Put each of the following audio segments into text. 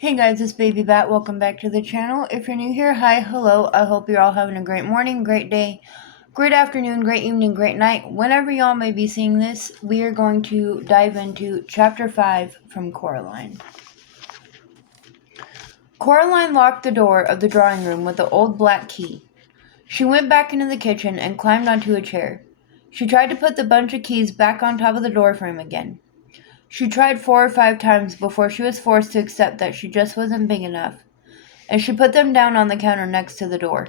Hey guys, it's Baby Bat. Welcome back to the channel. If you're new here, hi, hello. I hope you're all having a great morning, great day, great afternoon, great evening, great night. Whenever y'all may be seeing this, we are going to dive into Chapter 5 from Coraline. Coraline locked the door of the drawing room with the old black key. She went back into the kitchen and climbed onto a chair. She tried to put the bunch of keys back on top of the door frame again. She tried 4 or 5 times before she was forced to accept that she just wasn't big enough, and she put them down on the counter next to the door.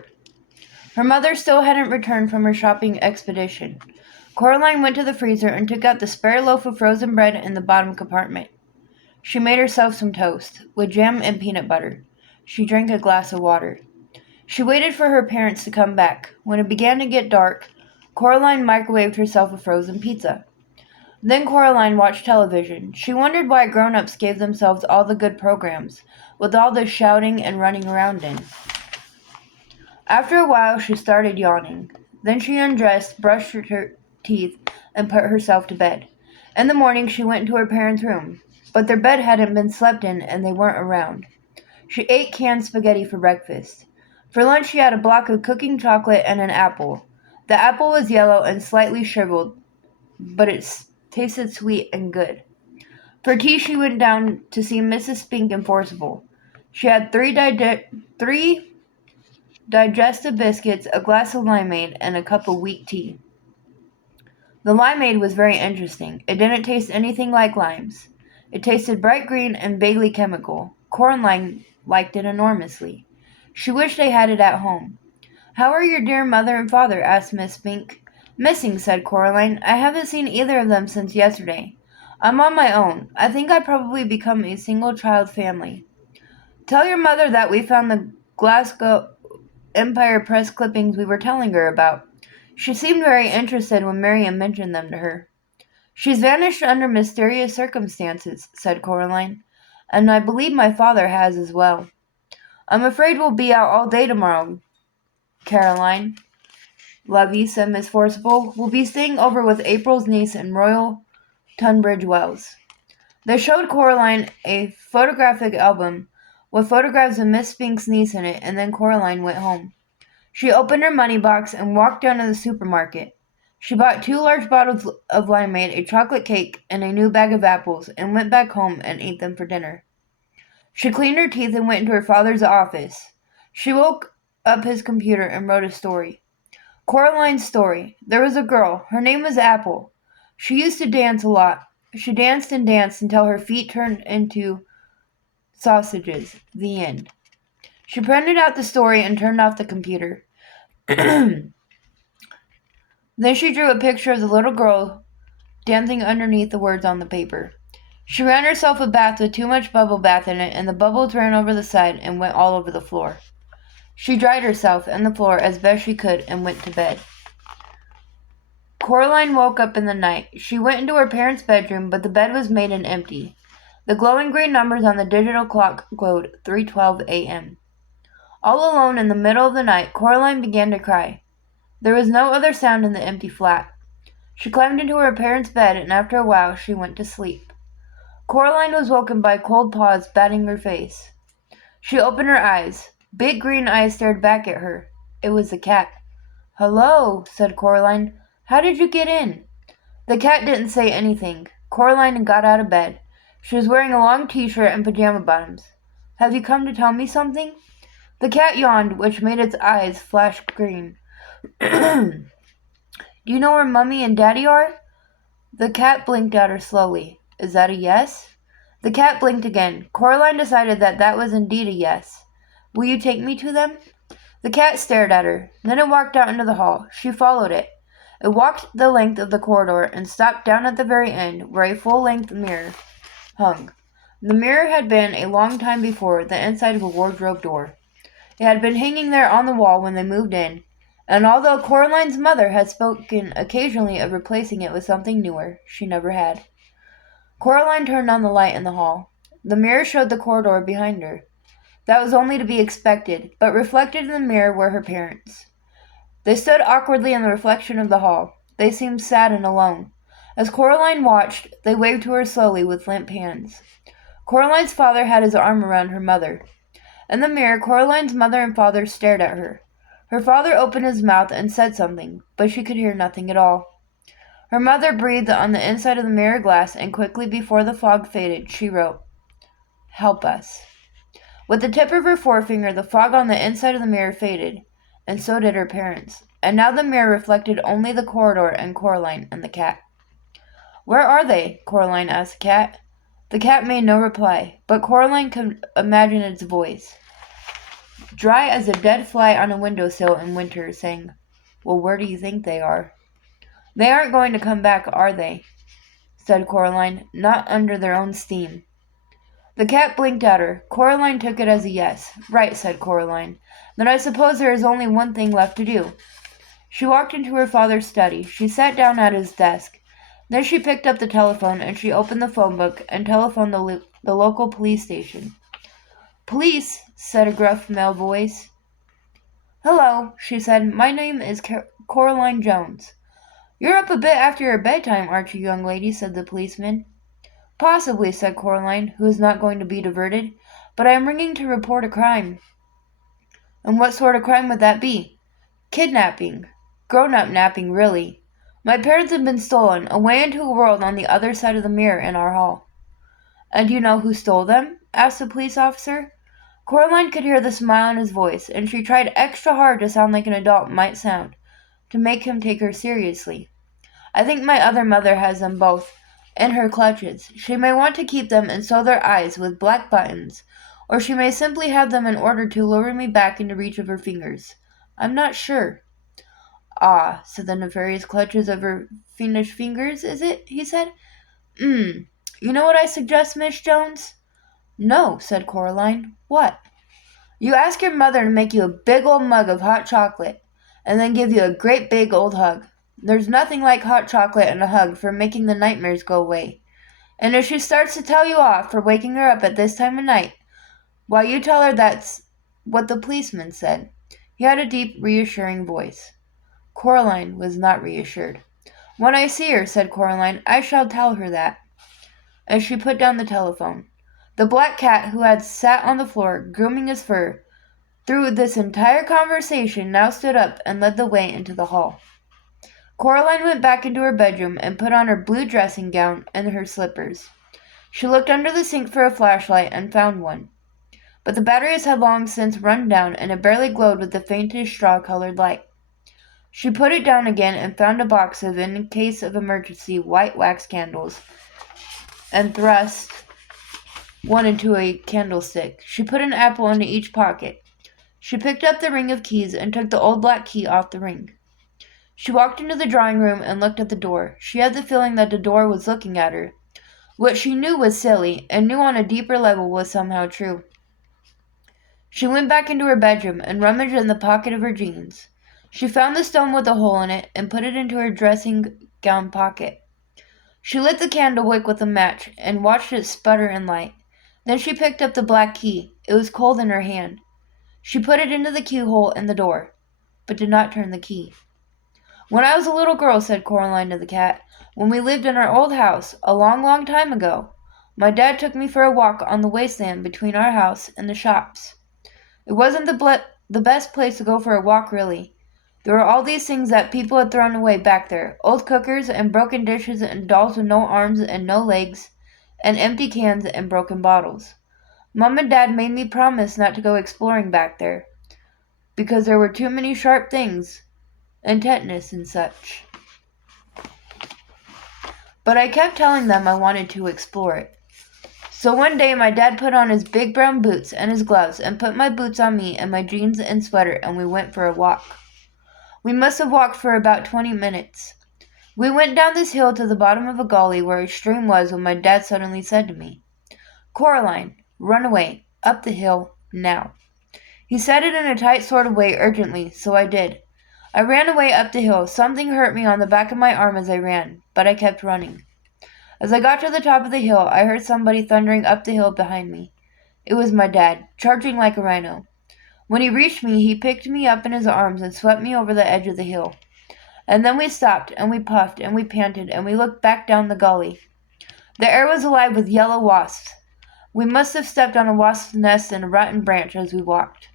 Her mother still hadn't returned from her shopping expedition. Coraline went to the freezer and took out the spare loaf of frozen bread in the bottom compartment. She made herself some toast, with jam and peanut butter. She drank a glass of water. She waited for her parents to come back. When it began to get dark, Coraline microwaved herself a frozen pizza. Then Coraline watched television. She wondered why grown-ups gave themselves all the good programs, with all this shouting and running around in. After a while, she started yawning. Then she undressed, brushed her teeth, and put herself to bed. In the morning, she went into her parents' room, but their bed hadn't been slept in, and they weren't around. She ate canned spaghetti for breakfast. For lunch, she had a block of cooking chocolate and an apple. The apple was yellow and slightly shriveled, but it tasted sweet and good. For tea, she went down to see Mrs. Spink and Forcible. She had three digestive biscuits, a glass of limeade, and a cup of weak tea. The limeade was very interesting. It didn't taste anything like limes. It tasted bright green and vaguely chemical. Coraline liked it enormously. She wished they had it at home. "How are your dear mother and father?" asked Miss Spink. "Missing," said Coraline. "I haven't seen either of them since yesterday. I'm on my own. I think I'd probably become a single-child family. Tell your mother that we found the Glasgow Empire Press clippings we were telling her about. She seemed very interested when Miriam mentioned them to her." "She's vanished under mysterious circumstances," said Coraline, "and I believe my father has as well." "I'm afraid we'll be out all day tomorrow, Caroline." "Lovey," said Miss Forcible, "we'll be staying over with April's niece in Royal Tunbridge Wells." They showed Coraline a photographic album with photographs of Miss Spink's niece in it, and then Coraline went home. She opened her money box and walked down to the supermarket. She bought 2 large bottles of limeade, a chocolate cake, and a new bag of apples, and went back home and ate them for dinner. She cleaned her teeth and went into her father's office. She woke up his computer and wrote a story. Coraline's story. There was a girl. Her name was Apple. She used to dance a lot. She danced and danced until her feet turned into sausages. The end. She printed out the story and turned off the computer. Then she drew a picture of the little girl dancing underneath the words on the paper. She ran herself a bath with too much bubble bath in it, and the bubbles ran over the side and went all over the floor. She dried herself and the floor as best she could and went to bed. Coraline woke up in the night. She went into her parents' bedroom, but the bed was made and empty. The glowing green numbers on the digital clock glowed 3:12 a.m. All alone in the middle of the night, Coraline began to cry. There was no other sound in the empty flat. She climbed into her parents' bed, and after a while she went to sleep. Coraline was woken by cold paws batting her face. She opened her eyes. Big green eyes stared back at her. It was the cat. "Hello," said Coraline. "How did you get in?" The cat didn't say anything. Coraline got out of bed. She was wearing a long t-shirt and pajama bottoms. "Have you come to tell me something?" The cat yawned, which made its eyes flash green. "Do you know where Mummy and Daddy are?" The cat blinked at her slowly. "Is that a yes?" The cat blinked again. Coraline decided that that was indeed a yes. "Will you take me to them?" The cat stared at her. Then it walked out into the hall. She followed it. It walked the length of the corridor and stopped down at the very end, where a full-length mirror hung. The mirror had been, a long time before, the inside of a wardrobe door. It had been hanging there on the wall when they moved in, and although Coraline's mother had spoken occasionally of replacing it with something newer, she never had. Coraline turned on the light in the hall. The mirror showed the corridor behind her. That was only to be expected, but reflected in the mirror were her parents. They stood awkwardly in the reflection of the hall. They seemed sad and alone. As Coraline watched, they waved to her slowly with limp hands. Coraline's father had his arm around her mother. In the mirror, Coraline's mother and father stared at her. Her father opened his mouth and said something, but she could hear nothing at all. Her mother breathed on the inside of the mirror glass, and quickly before the fog faded, she wrote, "Help us." With the tip of her forefinger, the fog on the inside of the mirror faded, and so did her parents. And now the mirror reflected only the corridor and Coraline and the cat. "Where are they?" Coraline asked the cat. The cat made no reply, but Coraline could imagine its voice, dry as a dead fly on a windowsill in winter, saying, "Well, where do you think they are?" "They aren't going to come back, are they?" said Coraline. "Not under their own steam." The cat blinked at her. Coraline took it as a yes. "Right," said Coraline. "Then I suppose there is only one thing left to do." She walked into her father's study. She sat down at his desk. Then she picked up the telephone and she opened the phone book and telephoned the local police station. "Police," said a gruff male voice. "Hello," she said. "My name is Coraline Jones." "You're up a bit after your bedtime, aren't you, young lady?" said the policeman. "Possibly," said Coraline, who was not going to be diverted, "but I am ringing to report a crime." "And what sort of crime would that be?" "Kidnapping. Grown-up napping, really. My parents have been stolen, away into a world on the other side of the mirror in our hall." "And do you know who stole them?" asked the police officer. Coraline could hear the smile in his voice, and she tried extra hard to sound like an adult might sound, to make him take her seriously. "I think my other mother has them both in her clutches. She may want to keep them and sew their eyes with black buttons, or she may simply have them in order to lure me back into reach of her fingers. I'm not sure." "Ah," said the nefarious clutches of her fiendish fingers, "is it?" he said. You know what I suggest, Miss Jones?" "No," said Coraline. "What?" "You ask your mother to make you a big old mug of hot chocolate, and then give you a great big old hug. There's nothing like hot chocolate and a hug for making the nightmares go away. And if she starts to tell you off for waking her up at this time of night, why, you tell her that's what the policeman said." He had a deep, reassuring voice. Coraline was not reassured. "When I see her," said Coraline, "I shall tell her that." As she put down the telephone, the black cat, who had sat on the floor, grooming his fur, through this entire conversation, now stood up and led the way into the hall. Coraline went back into her bedroom and put on her blue dressing gown and her slippers. She looked under the sink for a flashlight and found one, but the batteries had long since run down and it barely glowed with the faintest straw-colored light. She put it down again and found a box of, in case of emergency, white wax candles and thrust one into a candlestick. She put an apple into each pocket. She picked up the ring of keys and took the old black key off the ring. She walked into the drawing room and looked at the door. She had the feeling that the door was looking at her. What she knew was silly, and knew on a deeper level was somehow true. She went back into her bedroom and rummaged in the pocket of her jeans. She found the stone with a hole in it and put it into her dressing gown pocket. She lit the candle wick with a match and watched it sputter and light. Then she picked up the black key. It was cold in her hand. She put it into the keyhole in the door, but did not turn the key. "When I was a little girl," said Coraline to the cat, "when we lived in our old house, a long, long time ago, my dad took me for a walk on the wasteland between our house and the shops. It wasn't the best place to go for a walk, really. There were all these things that people had thrown away back there, old cookers and broken dishes and dolls with no arms and no legs, and empty cans and broken bottles. Mom and Dad made me promise not to go exploring back there, because there were too many sharp things, and tetanus and such. But I kept telling them I wanted to explore it. So one day my dad put on his big brown boots and his gloves and put my boots on me and my jeans and sweater, and we went for a walk. We must have walked for about 20 minutes. We went down this hill to the bottom of a gully where a stream was when my dad suddenly said to me, 'Coraline, run away, up the hill, now.' He said it in a tight sort of way, urgently, so I did. I ran away up the hill. Something hurt me on the back of my arm as I ran, but I kept running. As I got to the top of the hill, I heard somebody thundering up the hill behind me. It was my dad, charging like a rhino. When he reached me, he picked me up in his arms and swept me over the edge of the hill. And then we stopped, and we puffed, and we panted, and we looked back down the gully. The air was alive with yellow wasps. We must have stepped on a wasp's nest and a rotten branch as we walked.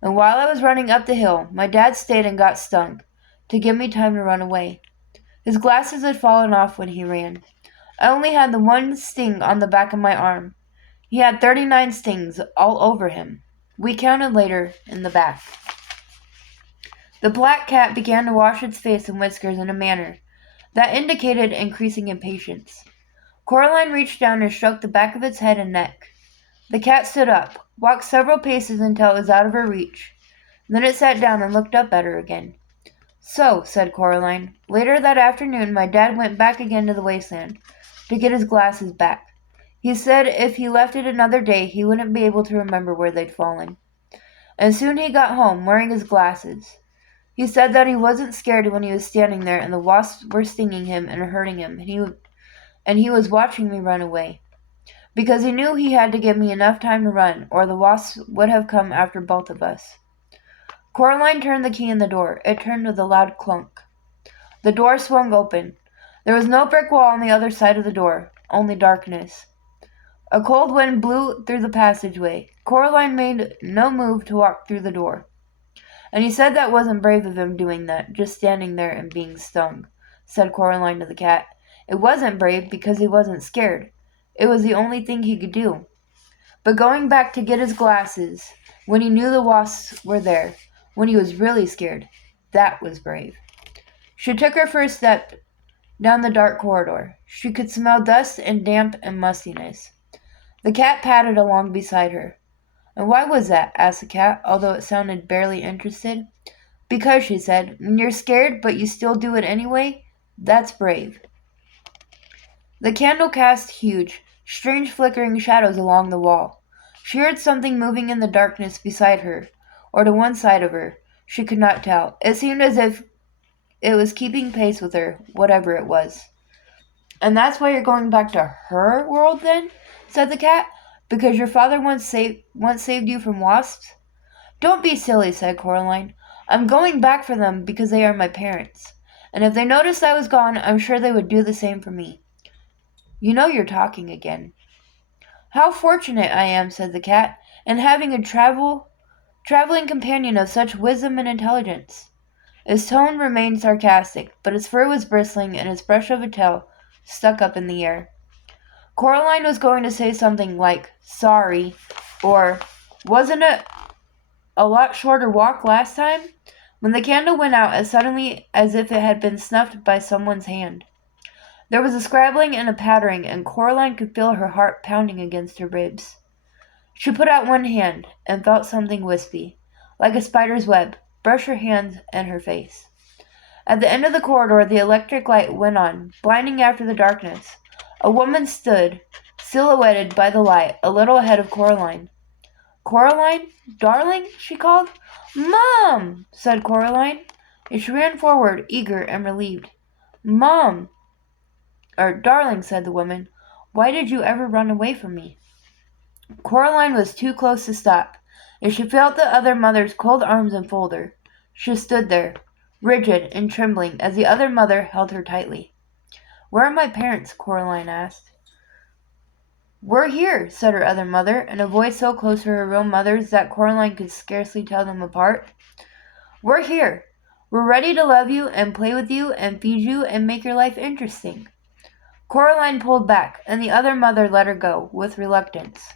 And while I was running up the hill, my dad stayed and got stung, to give me time to run away. His glasses had fallen off when he ran. I only had the one sting on the back of my arm. He had 39 stings all over him. We counted later in the back. The black cat began to wash its face and whiskers in a manner that indicated increasing impatience. Coraline reached down and stroked the back of its head and neck. The cat stood up, walked several paces until it was out of her reach. Then it sat down and looked up at her again. So, said Coraline, later that afternoon my dad went back again to the wasteland to get his glasses back. He said if he left it another day he wouldn't be able to remember where they'd fallen. And soon he got home, wearing his glasses. He said that he wasn't scared when he was standing there and the wasps were stinging him and hurting him, and he was watching me run away, because he knew he had to give me enough time to run, or the wasps would have come after both of us. Coraline turned the key in the door. It turned with a loud clunk. The door swung open. There was no brick wall on the other side of the door, only darkness. A cold wind blew through the passageway. Coraline made no move to walk through the door. And he said that wasn't brave of him doing that, just standing there and being stung, said Coraline to the cat. It wasn't brave because he wasn't scared. It was the only thing he could do. But going back to get his glasses, when he knew the wasps were there, when he was really scared, that was brave. She took her first step down the dark corridor. She could smell dust and damp and mustiness. The cat padded along beside her. And why was that? Asked the cat, although it sounded barely interested. Because, she said, when you're scared but you still do it anyway, that's brave. The candle cast huge, strange flickering shadows along the wall. She heard something moving in the darkness beside her, or to one side of her. She could not tell. It seemed as if it was keeping pace with her, whatever it was. And that's why you're going back to her world then? Said the cat. Because your father once saved you from wasps? Don't be silly, said Coraline. I'm going back for them because they are my parents. And if they noticed I was gone, I'm sure they would do the same for me. You know you're talking again. How fortunate I am, said the cat, in having a traveling companion of such wisdom and intelligence. His tone remained sarcastic, but his fur was bristling and his brush of a tail stuck up in the air. Coraline was going to say something like, sorry, or, wasn't it a lot shorter walk last time? When the candle went out as suddenly as if it had been snuffed by someone's hand. There was a scrabbling and a pattering, and Coraline could feel her heart pounding against her ribs. She put out one hand and felt something wispy, like a spider's web, brush her hands and her face. At the end of the corridor, the electric light went on, blinding after the darkness. A woman stood, silhouetted by the light, a little ahead of Coraline. Coraline? Darling? She called. Mom! Said Coraline, and she ran forward, eager and relieved. Mom! Darling, said the woman, why did you ever run away from me? Coraline was too close to stop, and she felt the other mother's cold arms enfold her. She stood there, rigid and trembling, as the other mother held her tightly. Where are my parents? Coraline asked. We're here, said her other mother, in a voice so close to her real mother's that Coraline could scarcely tell them apart. We're here. We're ready to love you and play with you and feed you and make your life interesting. Coraline pulled back, and the other mother let her go, with reluctance.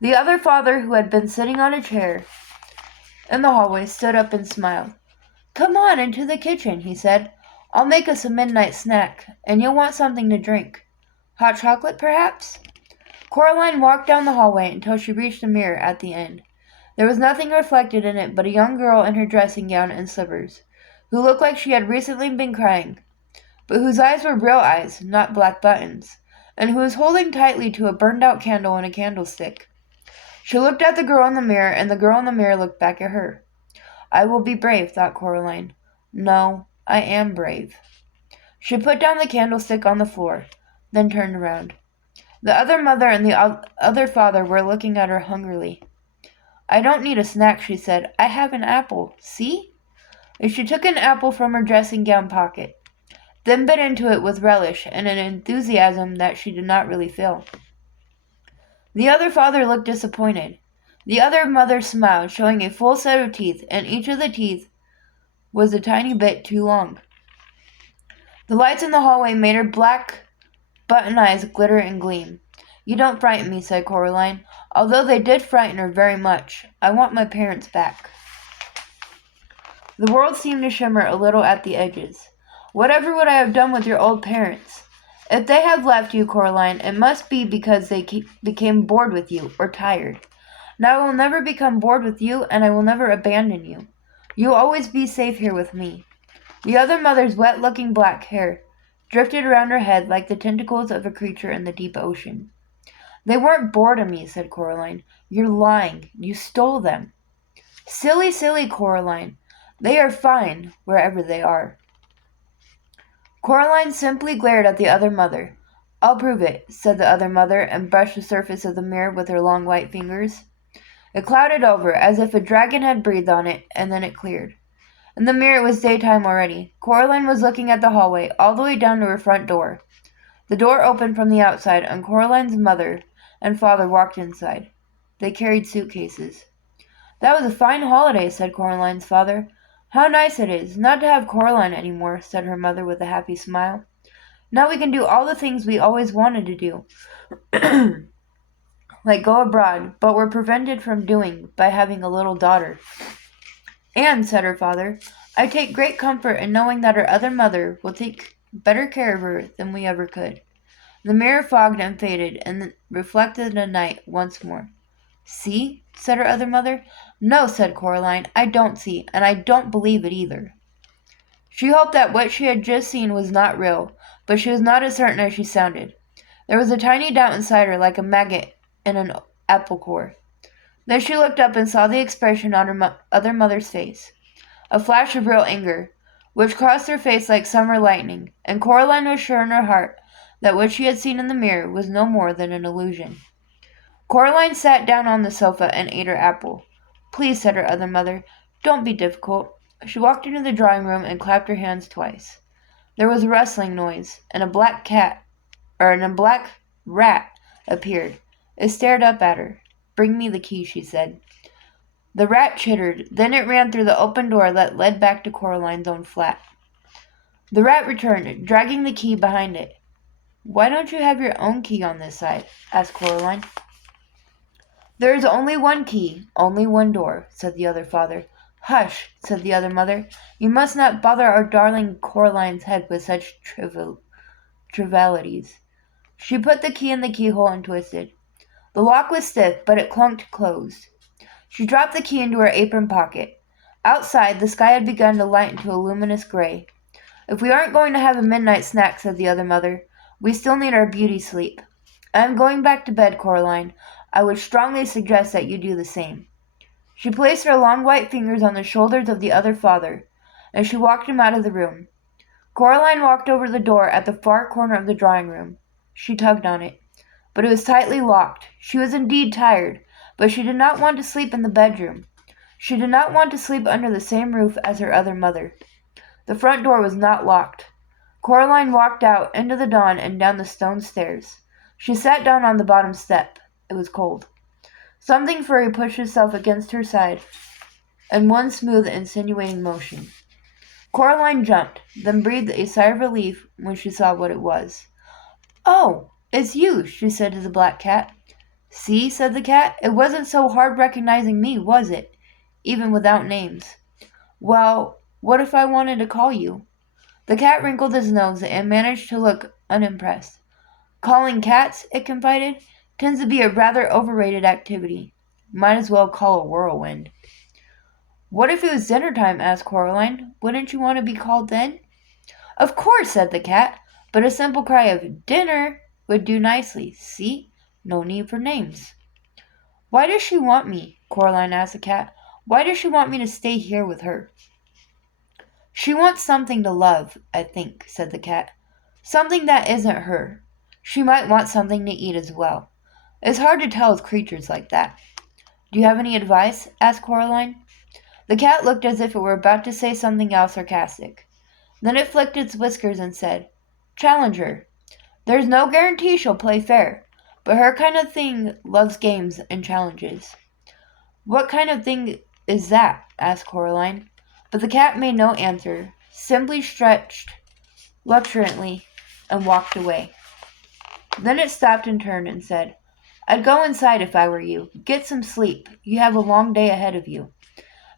The other father, who had been sitting on a chair in the hallway, stood up and smiled. Come on into the kitchen, he said. I'll make us a midnight snack, and you'll want something to drink. Hot chocolate, perhaps? Coraline walked down the hallway until she reached a mirror at the end. There was nothing reflected in it but a young girl in her dressing gown and slippers, who looked like she had recently been crying, but whose eyes were real eyes, not black buttons, and who was holding tightly to a burned-out candle in a candlestick. She looked at the girl in the mirror, and the girl in the mirror looked back at her. I will be brave, thought Coraline. No, I am brave. She put down the candlestick on the floor, then turned around. The other mother and the other father were looking at her hungrily. I don't need a snack, she said. I have an apple. See? And she took an apple from her dressing gown pocket, then bit into it with relish and an enthusiasm that she did not really feel. The other father looked disappointed. The other mother smiled, showing a full set of teeth, and each of the teeth was a tiny bit too long. The lights in the hallway made her black button eyes glitter and gleam. You don't frighten me, said Coraline, although they did frighten her very much. I want my parents back. The world seemed to shimmer a little at the edges. Whatever would I have done with your old parents? If they have left you, Coraline, it must be because they became bored with you, or tired. Now I will never become bored with you, and I will never abandon you. You will always be safe here with me. The other mother's wet-looking black hair drifted around her head like the tentacles of a creature in the deep ocean. They weren't bored of me, said Coraline. You're lying. You stole them. Silly, silly Coraline. They are fine, wherever they are. Coraline simply glared at the other mother. I'll prove it, said the other mother, and brushed the surface of the mirror with her long white fingers. It clouded over, as if a dragon had breathed on it, and then it cleared. In the mirror it was daytime already. Coraline was looking at the hallway, all the way down to her front door. The door opened from the outside, and Coraline's mother and father walked inside. They carried suitcases. That was a fine holiday, said Coraline's father. How nice it is not to have Coraline any more, said her mother with a happy smile. Now we can do all the things we always wanted to do, like go abroad, but were prevented from doing by having a little daughter. And, said her father, I take great comfort in knowing that her other mother will take better care of her than we ever could. The mirror fogged and faded, and reflected the night once more. See? Said her other mother. No, said Coraline, I don't see, and I don't believe it either. She hoped that what she had just seen was not real, but she was not as certain as she sounded. There was a tiny doubt inside her, like a maggot in an apple core. Then she looked up and saw the expression on her other mother's face, a flash of real anger, which crossed her face like summer lightning, and Coraline was sure in her heart that what she had seen in the mirror was no more than an illusion. Coraline sat down on the sofa and ate her apple. Please, said her other mother, don't be difficult. She walked into the drawing room and clapped her hands twice. There was a rustling noise, and a black rat appeared. It stared up at her. Bring me the key, she said. The rat chittered, then it ran through the open door that led back to Coraline's own flat. The rat returned, dragging the key behind it. Why don't you have your own key on this side? Asked Coraline. There is only one key, only one door, said the other father. Hush, said the other mother. You must not bother our darling Coraline's head with such trivialities. She put the key in the keyhole and twisted. The lock was stiff, but it clunked closed. She dropped the key into her apron pocket. Outside, the sky had begun to lighten to a luminous gray. If we aren't going to have a midnight snack, said the other mother, we still need our beauty sleep. I am going back to bed, Coraline. I would strongly suggest that you do the same. She placed her long white fingers on the shoulders of the other father, and she walked him out of the room. Coraline walked over to the door at the far corner of the drawing room. She tugged on it, but it was tightly locked. She was indeed tired, but she did not want to sleep in the bedroom. She did not want to sleep under the same roof as her other mother. The front door was not locked. Coraline walked out into the dawn and down the stone stairs. She sat down on the bottom step. It was cold. Something furry pushed itself against her side in one smooth, insinuating motion. Coraline jumped, then breathed a sigh of relief when she saw what it was. Oh, it's you, she said to the black cat. See, said the cat, it wasn't so hard recognizing me, was it? Even without names. Well, what if I wanted to call you? The cat wrinkled his nose and managed to look unimpressed. Calling cats, it confided, tends to be a rather overrated activity. Might as well call a whirlwind. What if it was dinner time? Asked Coraline. Wouldn't you want to be called then? Of course, said the cat, but a simple cry of dinner would do nicely. See? No need for names. Why does she want me? Coraline asked the cat. Why does she want me to stay here with her? She wants something to love, I think, said the cat. Something that isn't her. She might want something to eat as well. It's hard to tell with creatures like that. Do you have any advice? Asked Coraline. The cat looked as if it were about to say something else sarcastic. Then it flicked its whiskers and said, Challenge her. There's no guarantee she'll play fair, but her kind of thing loves games and challenges. What kind of thing is that? Asked Coraline. But the cat made no answer, simply stretched luxuriantly and walked away. Then it stopped and turned and said, I'd go inside if I were you. Get some sleep. You have a long day ahead of you.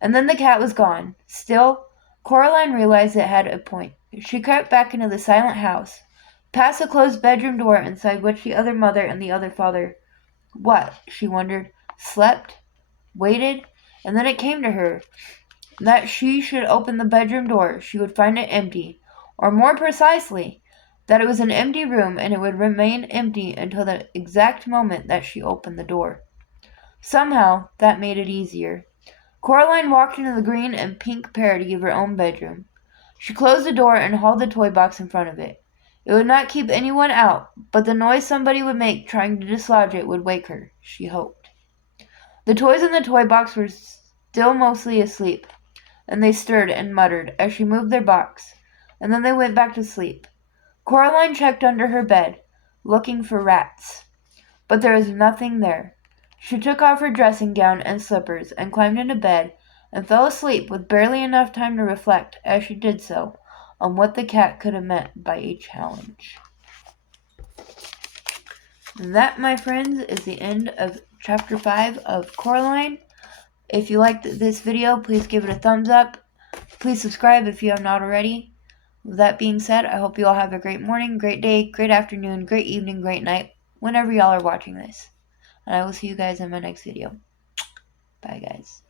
And then the cat was gone. Still, Coraline realized it had a point. She crept back into the silent house, past the closed bedroom door inside which the other mother and the other father, what, she wondered, slept, waited, and then it came to her that she should open the bedroom door. She would find it empty, or more precisely, that it was an empty room and it would remain empty until the exact moment that she opened the door. Somehow, that made it easier. Coraline walked into the green and pink parody of her own bedroom. She closed the door and hauled the toy box in front of it. It would not keep anyone out, but the noise somebody would make trying to dislodge it would wake her, she hoped. The toys in the toy box were still mostly asleep, and they stirred and muttered as she moved their box, and then they went back to sleep. Coraline checked under her bed, looking for rats, but there was nothing there. She took off her dressing gown and slippers and climbed into bed and fell asleep with barely enough time to reflect, as she did so, on what the cat could have meant by a challenge. And that, my friends, is the end of Chapter 5 of Coraline. If you liked this video, please give it a thumbs up. Please subscribe if you have not already. With that being said, I hope you all have a great morning, great day, great afternoon, great evening, great night, whenever y'all are watching this. And I will see you guys in my next video. Bye, guys.